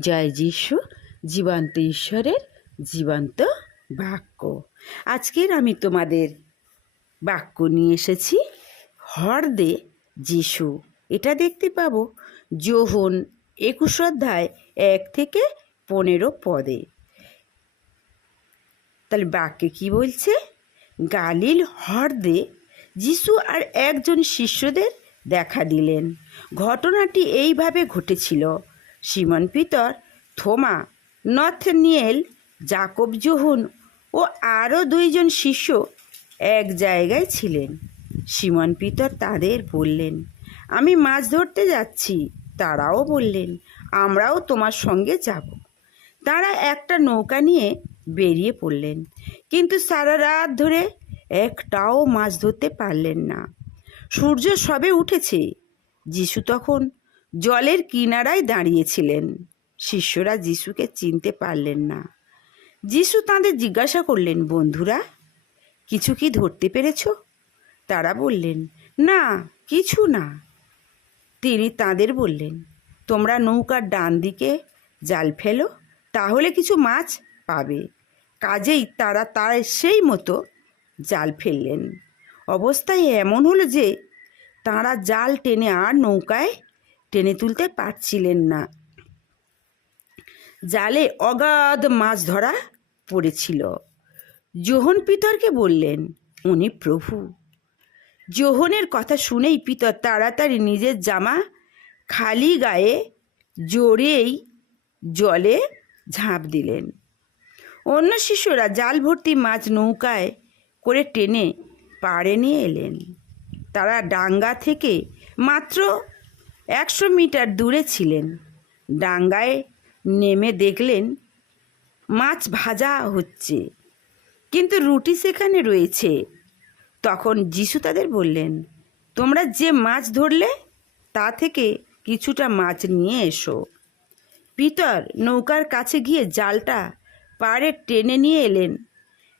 জয় যিশু, জীবন্ত ঈশ্বরের জীবন্ত বাক্য। আজকের আমি তোমাদের বাক্য নিয়ে এসেছি, হরদে যিশু। এটা দেখতে পাবো যোহন একুশ অধ্যায় এক থেকে পনেরো পদে। তাহলে বাক্যে কি বলছে? গালিল হ্রদে যিশু আর একজন শিষ্যদের দেখা দিলেন। ঘটনাটি এইভাবে ঘটেছিল। সিমন পিতর, থোমা, নথনিয়েল, জাকব জোহন ও আরও দুইজন শিষ্য এক জায়গায় ছিলেন। সিমন পিতর তাদের বললেন, আমি মাছ ধরতে যাচ্ছি। তারাও বললেন, আমরাও তোমার সঙ্গে যাব। তারা একটা নৌকা নিয়ে বেরিয়ে পড়লেন, কিন্তু সারা রাত ধরে একটাও মাছ ধরতে পারলেন না। সূর্য সবে উঠেছে, যিশু তখন জলের কিনারায় দাঁড়িয়েছিলেন। শিষ্যরা যিশুকে চিনতে পারলেন না। যিশু তাদের জিজ্ঞাসা করলেন, বন্ধুরা, কিছু কি ধরতে পেরেছ? তারা বললেন, না, কিছু না। তিনি তাদের বললেন, তোমরা নৌকার ডান দিকে জাল ফেলো, তাহলে কিছু মাছ পাবে। কাজেই তারা তার সেই মতো জাল ফেললেন। অবস্থায় এমন হলো যে তাঁরা জাল টেনে আর নৌকায় টেনে তুলতে পারছিলেন না। জালে অগাধ মাছ ধরা পড়েছিল। জোহন পিতরকে বললেন, উনি প্রভু। জোহনের কথা শুনেই পিতর তাড়াতাড়ি নিজের জামা খালি গায়ে জোরেই জলে ঝাঁপ দিলেন। অন্য শিশুরা জাল ভর্তি মাছ নৌকায় করে টেনে পাড়ে নিয়ে এলেন। তারা ডাঙ্গা থেকে মাত্র একশো মিটার দূরে ছিলেন। ডাঙ্গায় নেমে দেখলেন, মাছ ভাজা হচ্ছে, কিন্তু রুটি সেখানে রয়েছে। তখন যিশু তাদের বললেন, তোমরা যে মাছ ধরলে, তা থেকে কিছুটা মাছ নিয়ে এসো। পিতর নৌকার কাছে গিয়ে জালটা পাড়ে টেনে নিয়ে এলেন।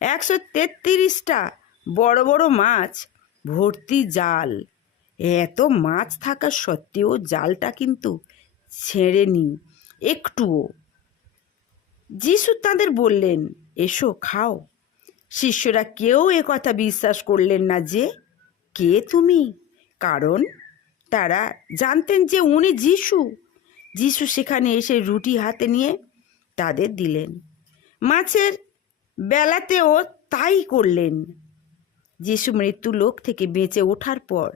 একশো তেত্রিশটা বড় বড় মাছ, ভর্তি জাল। এত মাছ থাকা সত্ত্বেও জালটা কিন্তু ছেড়েনি। একটুও। যিশু তাঁদের বললেন, এসো, খাও। শিষ্যরা কেউ এ কথা বিশ্বাস করলেন না যে, কে তুমি? কারণ তারা জানতেন যে উনি যিশু। যিশু সেখানে এসে রুটি হাতে নিয়ে তাদের দিলেন। মাছের বেলাতেও তাই করলেন। যিশু মৃত্যু লোক থেকে বেঁচে ওঠার পর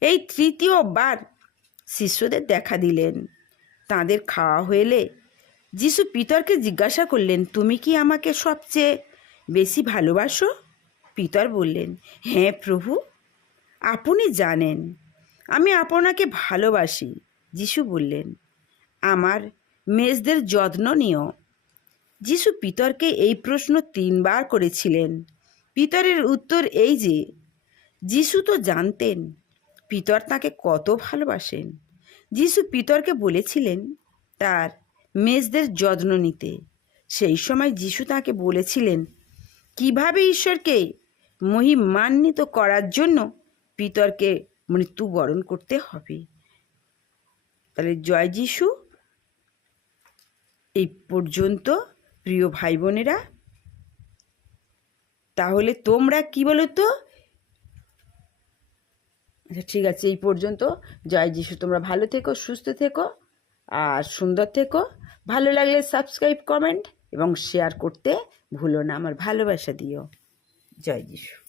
এই তৃতীয়বার শিষ্যদের দেখা দিলেন। তাদের খাওয়া হইলে যিশু পিতরকে জিজ্ঞাসা করলেন, তুমি কি আমাকে সবচেয়ে বেশি ভালোবাসো? পিতর বললেন হ্যাঁ প্রভু, আপনি জানেন, আমি আপনাকে ভালোবাসি। যিশু বললেন, আমার মেজদের যত্ন নিও। যিশু পিতরকে এই প্রশ্ন তিনবার করেছিলেন। পিতরের উত্তর এই যে, যিশু তো জানতেন পিতর তাকে কত ভালোবাসেন। যিশু পিতরকে বলেছিলেন, তার মেজদের যত্ন নিতে। সেই সময় যিশু তাকে বলেছিলেন, কীভাবে ঈশ্বরকে মহিমান্বিত করার জন্য পিতরকে মৃত্যুবরণ করতে হবে? তাহলে জয় যিশু। এই পর্যন্ত, প্রিয় ভাই বোনেরা তাহলে তোমরা কি বলো তো আচ্ছা ঠিক আছে, এই পর্যন্ত। জয় যিশু, তোমরা ভালো থেকো, সুস্থ থেকো, আর সুন্দর থেকো। ভালো লাগলে সাবস্ক্রাইব কমেন্ট এবং শেয়ার করতে ভুলো না। আমার ভালোবাসা দিও। জয় যিশু।